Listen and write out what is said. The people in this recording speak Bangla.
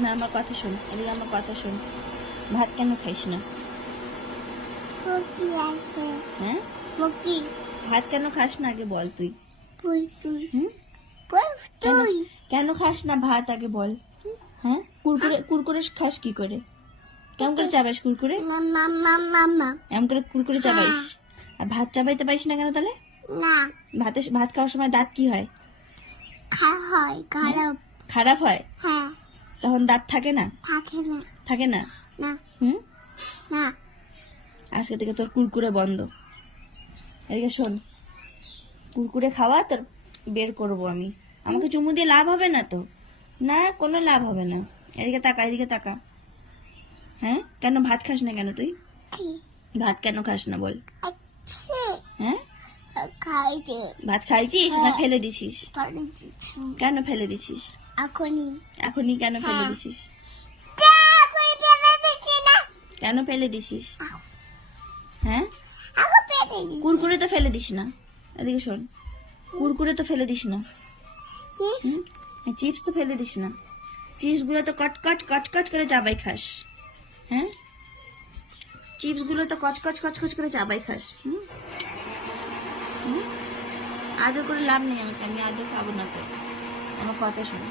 না, আমার কথা শোন, এদিকে আমার কথা শোন। ভাত কেন খাইস না? হ্যাঁ, ভাত কেন খাস না আগে বল তুই। হুম? কেন খাস না ভাত আগে বল। হ্যাঁ, কুরকুরে কুরকুরে খাস কি করে? কেমন করে চাবাইস কুরকুরে? এমন করে কুরকুরে চাবাইস? আর ভাত চাবাইতে পারিস না কেন তাহলে? ভাত খাওয়ার সময় দাঁত কি হয়? খারাপ হয়। তখন দাঁত থাকে না? থাকে না? হুম, আজকে থেকে তোর কুরকুরে বন্ধ। এদিকে শোন, কুরকুরে খাওয়া তোর বের করবো আমি। আমাকে চুমু দিয়ে লাভ হবে না তো, না কোনো লাভ হবে না। এদিকে তাকা, এদিকে তাকা। হ্যাঁ, কেন ভাত খাস না কেন তুই? ভাত কেন খাস না বল। হ্যাঁ, ভাত খাইছিস না ফেলে দিছিস? কেন ফেলে দিছিস? এখনই কেন ফেলে দিছিস? কেন ফেলে দিছিস? হ্যাঁ, কুরকুরে তো ফেলে দিস না। এদিকে শোন, কুরকুরে তো ফেলে দিস না। চিপস তো ফেলে দিস না। চিপস গুলো তো কটকচ কচকচ করে চাবাই খাস। হ্যাঁ, চিপস গুলো তো কচকচ কচকচ করে চাবাই খাস। আদর করে লাভ নেই, আমি আদর খাবো না তো। আমার কথা শোন।